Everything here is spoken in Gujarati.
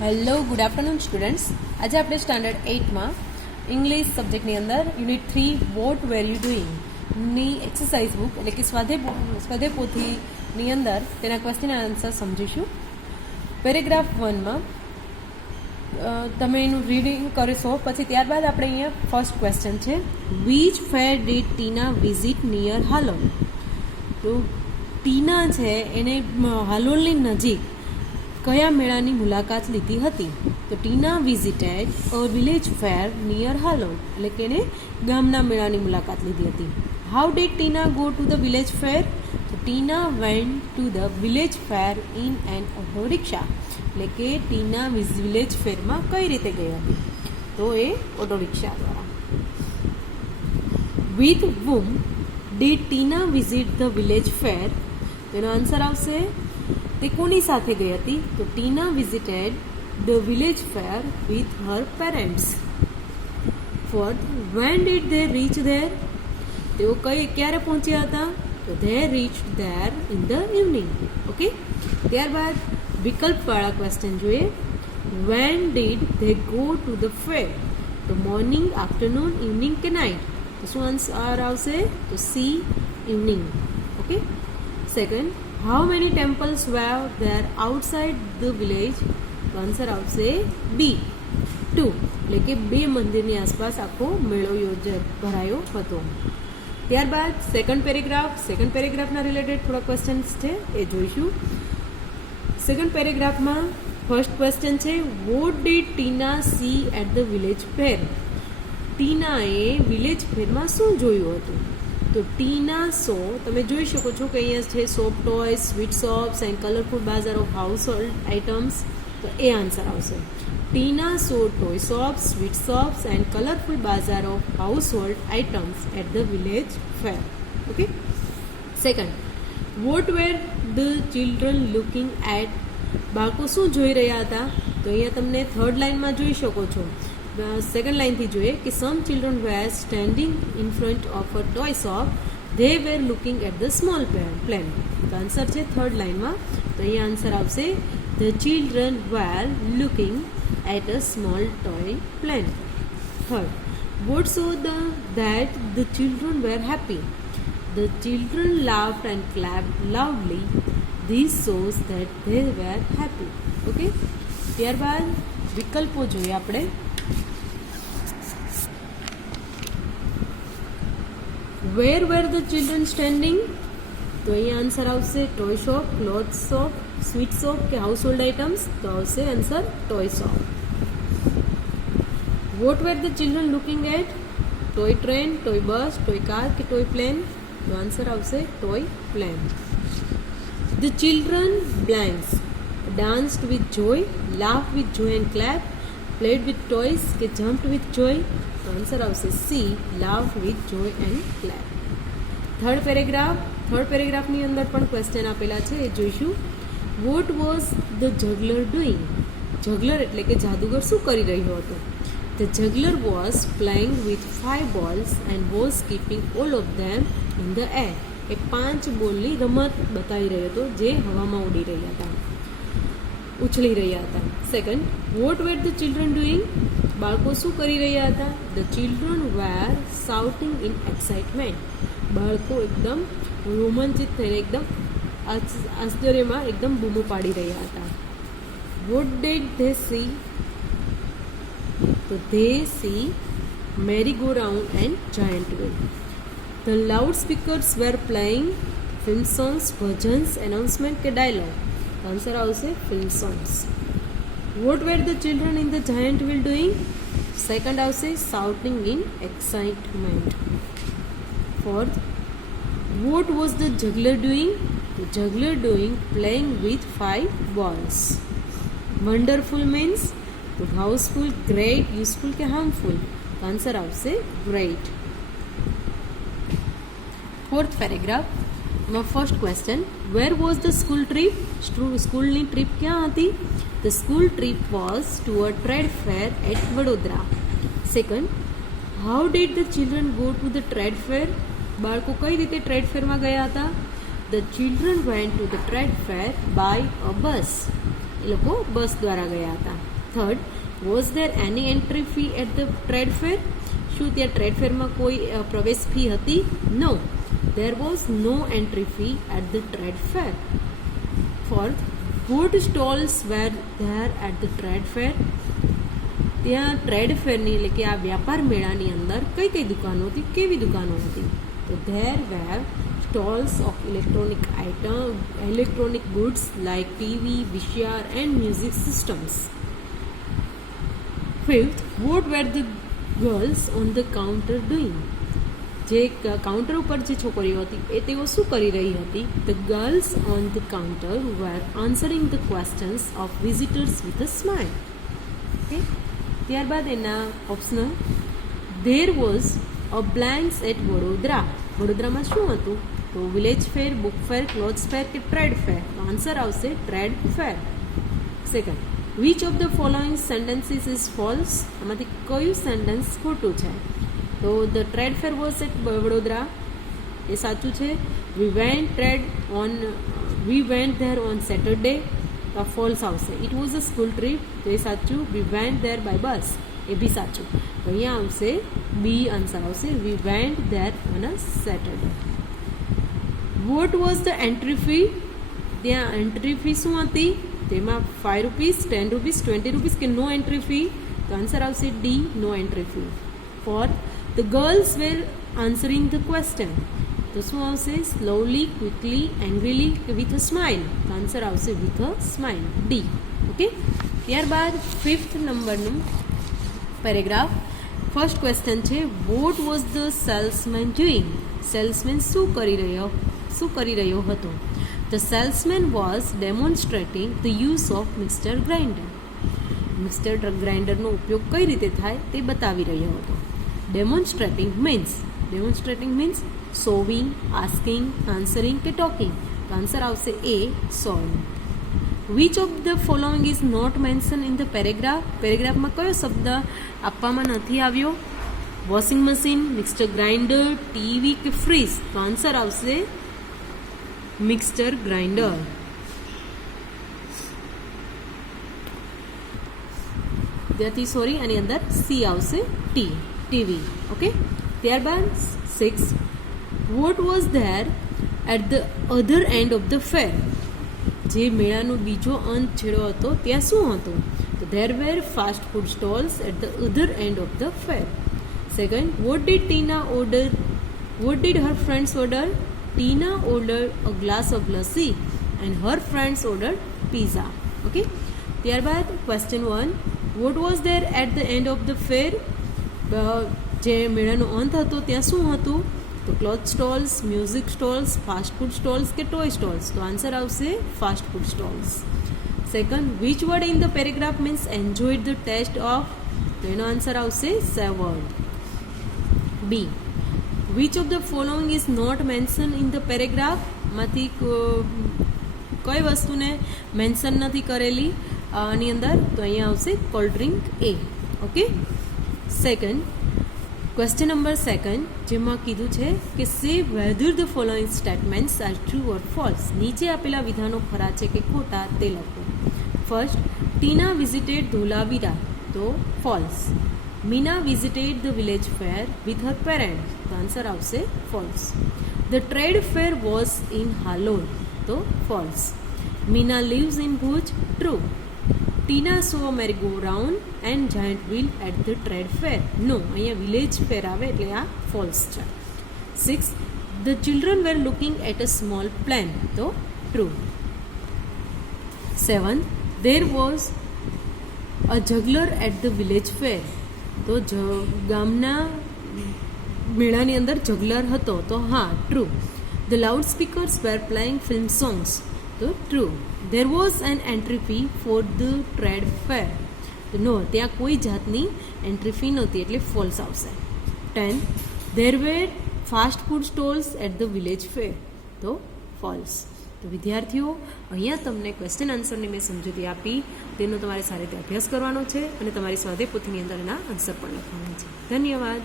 Hello good afternoon students. આજે આપણે સ્ટાન્ડર્ડ 8માં ઇંગ્લિશ સબ્જેક્ટની અંદર યુનિટ 3 વોટ વેર યુ ડુઈંગની એક્સરસાઇઝ બુક એટલે કે સ્વાધ્યાય પોથીની અંદર તેના ક્વેશ્ચન આન્સર સમજીશું. પેરેગ્રાફ 1માં તમે એનું રીડિંગ કરશો, પછી ત્યારબાદ આપણે અહીંયા ફર્સ્ટ ક્વેશ્ચન છે, which fair did Tina visit near Halol. તો ટીના છે એને હાલોલની નજીક કયા મેળાની મુલાકાત લીધી હતી? તો Tina visited a village fair near Halol, એટલે કે એને ગામના મેળાની મુલાકાત લીધી હતી. How did Tina go to the village fair? તો Tina went to the village fair in an auto rickshaw, એટલે કે ટીના વિલેજ ફેરમાં કઈ રીતે ગઈ હતી? તો એ ઓટો રિક્ષા દ્વારા. With whom did Tina visit the village fair? તેનો આન્સર આવશે તે કોની સાથે ગઈ હતી? તો Tina visited the village fair with her parents. Fourth, when did they reach there? તેઓ ક્યારે પહોંચ્યા હતા? તો they reached there in the evening. Okay, ત્યારબાદ વિકલ્પવાળા ક્વેશ્ચન જોઈએ. When did they go to the fair? તો મોર્નિંગ, આફ્ટરનૂન, ઇવનિંગ કે નાઇટ? તો શું આન્સર આવશે? તો C, evening. Okay. Second, how many temples were there outside the village? તો આન્સર આવશે બી, 2, એટલે કે 2 મંદિરની આસપાસ આખો મેળો ભરાયો હતો. ત્યારબાદ સેકન્ડ પેરેગ્રાફના રિલેટેડ થોડા ક્વેશ્ચન્સ છે એ જોઈશું. સેકન્ડ પેરેગ્રાફમાં ફર્સ્ટ ક્વેશ્ચન છે, what did Tina see at the village fair? ટીનાએ વિલેજ ફેરમાં શું જોયું હતું? તો ટીના સો, તમે જોઈ શકો છો કે અહીંયા છે soap toys, sweet shops and colourful bazaar of household items. તો એ આન્સર આવશે. Tina saw toy shops, sweet shops and colourful bazaar of household items at the village fair. Okay. Second, what were the children looking at? બાળકો શું જોઈ રહ્યા હતા? તો અહીંયા તમને થર્ડ લાઇનમાં જોઈ શકો છો. સેકન્ડ લાઇનથી જોઈએ કે some children were standing in front of a toy shop, they were looking at the small plane. તો આન્સર છે થર્ડ લાઇનમાં. તો અહીંયા આન્સર આવશે the children were looking at a small toy plane. Third, what so that the children were happy? The children laughed and clapped loudly. This shows that they were happy. Okay. ત્યારબાદ વિકલ્પો જોઈએ આપણે. Where were the children standing? તો અહીંયા આન્સર આવશે toy shop, cloth shop, sweet shop કે હાઉસ હોલ્ડ આઇટમ્સ? તો આવશે answer toy shop. What were the children looking at? Toy train, toy bus, toy car કે ટોય પ્લેન? તો આન્સર આવશે toy plane. The children blanks danced with joy, laughed with joy and clapped, played with toys કે jumped with joy? તો આન્સર આવશે C, laughed with joy and clapped. Third પેરેગ્રાફની અંદર પણ ક્વેશ્ચન આપેલા છે એ જોઈશું. What was the juggler doing? Juggler એટલે કે જાદુગર શું કરી રહ્યો હતો? The juggler was playing with 5 balls and was keeping all of them in the air. એ 5 બોલની રમત બતાવી રહ્યો હતો જે હવામાં ઉડી રહ્યા હતા, ઉછળી રહ્યા હતા. Second, what were the children doing? બાળકો શું કરી રહ્યા હતા? The children were shouting in excitement. બાળકો એકદમ રોમાંચિત થઈને એકદમ આશ્ચર્યમાં એકદમ બૂમો પાડી રહ્યા હતા. What did they see? તો they see merry go round and giant wheel. The loud speakers were playing film songs, bhajans, announcement કે ડાયલોગ? આન્સર આવશે film songs. What were the children in the giant wheel doing? Second આવશે shouting in excitement. Fourth, what was the juggler doing? The juggler doing playing with 5 balls. Wonderful means? તો હાઉસફુલ, ગ્રેટ, યુઝફુલ કે હાર્મફુલ? આન્સર આવશે ગ્રેટ. ફોર્થ પેરેગ્રાફમાં first question, where was the school trip? સ્કૂલની ટ્રીપ ક્યાં હતી? The school trip was to a trade fair at Vadodara. Second, how did the children go to the trade fair? બાળકો કઈ રીતે ટ્રેડ ફેરમાં ગયા હતા? The children went to the trade fair by a bus. એ લોકો બસ દ્વારા ગયા હતા. Third, was there any entry fee at the trade fair? શું ત્યાં ટ્રેડ ફેરમાં કોઈ પ્રવેશ ફી હતી? નો, there was no entry fee at the trade fair. Fourth, what stalls were there at the trade fair? ત્યાં ટ્રેડ ફેરની એટલે કે આ વ્યાપાર મેળાની અંદર કઈ કઈ દુકાનો હતી, કેવી દુકાનો હતી? તો there were stalls of electronic goods like TV, VCR and music systems. Fifth, what were the girls on the counter doing? જે કાઉન્ટર ઉપર જે છોકરીઓ હતી એ તેઓ શું કરી રહી હતી? The girls on the counter were answering the questions of visitors with a smile. Okay? ત્યારબાદ એના optional, there was a blanks at Vadodara. વડોદરામાં શું હતું? તો village fair, book fair, clothes fair કે ટ્રેડ ફેર? તો આન્સર આવશે trade fair. Second, which of the following sentences is false? આમાંથી કયું સેન્ટેન્સ ખોટું છે? તો the trade fair was at Vadodara, એ સાચું છે. We went there on Saturday, તો ફોલ્સ આવશે. It was a school trip, તો એ સાચું. We went there by bus, એ બી સાચું. તો અહીંયા આવશે બી આન્સર આવશે. We went there on a Saturday. What was the entry fee? ત્યાં એન્ટ્રી ફી શું હતી? તેમાં 5 રૂપીસ, 10 રૂપીસ, 20 રૂપીસ કે નો એન્ટ્રી ફી? તો આન્સર આવશે D, no entry fee. Four, the girls were answering the question, તો શું આવશે? સ્લોલી, ક્વિકલી, એંગ્રીલી કે વિથ અ સ્માઇલ? તો આન્સર આવશે with a smile, D. Okay. ત્યારબાદ 5th નંબરનું પેરેગ્રાફ. ફર્સ્ટ ક્વેશ્ચન છે, what was the salesman doing? Salesman શું કરી રહ્યો હતો? The salesman was demonstrating the use of mixer grinder. Mixer ગ્રાઇન્ડરનો ઉપયોગ કઈ રીતે થાય તે બતાવી રહ્યો હતો. Demonstrating means showing, asking, answering કે ટોકિંગ? તો આન્સર આવશે A, showing. Which of the following is not mention in the paragraph? પેરેગ્રાફમાં કયો શબ્દ આપવામાં નથી આવ્યો? Washing machine, mixer grinder, TV કે ફ્રીજ? તો આન્સર આવશે મિક્સર ગ્રાઇન્ડર. આની અંદર સી આવશે, ટીવી. ઓકે. ત્યારબાદ 6, what was there at the other end of the fair? જે મેળાનો બીજો અંત છેડો હતો ત્યાં શું હતું? તો there were fast food stalls at the other end of the fair. Second, what did her friends order? Tina order a glass of lassi and her friends order pizza. Okay. ત્યારબાદ question 1, what was there at the end of the fair? જે મેળાનો અંત હતો ત્યાં શું હતું? તો cloth stalls, music stalls, fast food stalls કે ટોય સ્ટોલ્સ? તો આન્સર આવશે fast food stalls. Second, which word in the paragraph means enjoyed the taste of? તો એનો આન્સર આવશે savoured, B. Which of the following is not mention in the paragraph? માંથી કઈ વસ્તુને મેન્શન નથી કરેલી આની અંદર? તો અહીંયા આવશે કોલ્ડ ડ્રિંક, એ. ઓકે. સેકન્ડ, ક્વેશ્ચન નંબર 2, જેમાં કીધું છે કે સે whether the following statements are true or false? નીચે આપેલા વિધાનો ખરા છે કે ખોટા તે લખો. ફર્સ્ટ, ટીના વિઝિટેડ ધોલાવીરા, તો false. Meena visited the village fair with her parents, તો આન્સર આવશે false. The trade fair was in Halol, તો false. Meena lives in Bhuj, true. Tina saw merry go round and giant wheel at the trade fair, no. અહીંયા વિલેજ ફેર આવે એટલે આ ફોલ્સ છે. 6, the children were looking at a small plane, તો true. 7, there was a juggler at the village fair, તો ગામના મેળાની અંદર જગલર હતો, તો હા, true. The loud speakers were playing film songs, તો true. There was an entry fee for the trade fair, no. ત્યાં કોઈ જાતની એન્ટ્રી ફી નહોતી એટલે ફોલ્સ આવશે. 10, there were fast food stalls at the village fair, તો ફોલ્સ. તો વિદ્યાર્થીઓ, અહીંયા તમને ક્વેશ્ચન આન્સરની મેં સમજૂતી આપી, તેનો તમારે સારી રીતે અભ્યાસ કરવાનો છે અને તમારી સ્વાધ્યાય પોથીની અંદર એના આન્સર પણ લખવાના છે. ધન્યવાદ.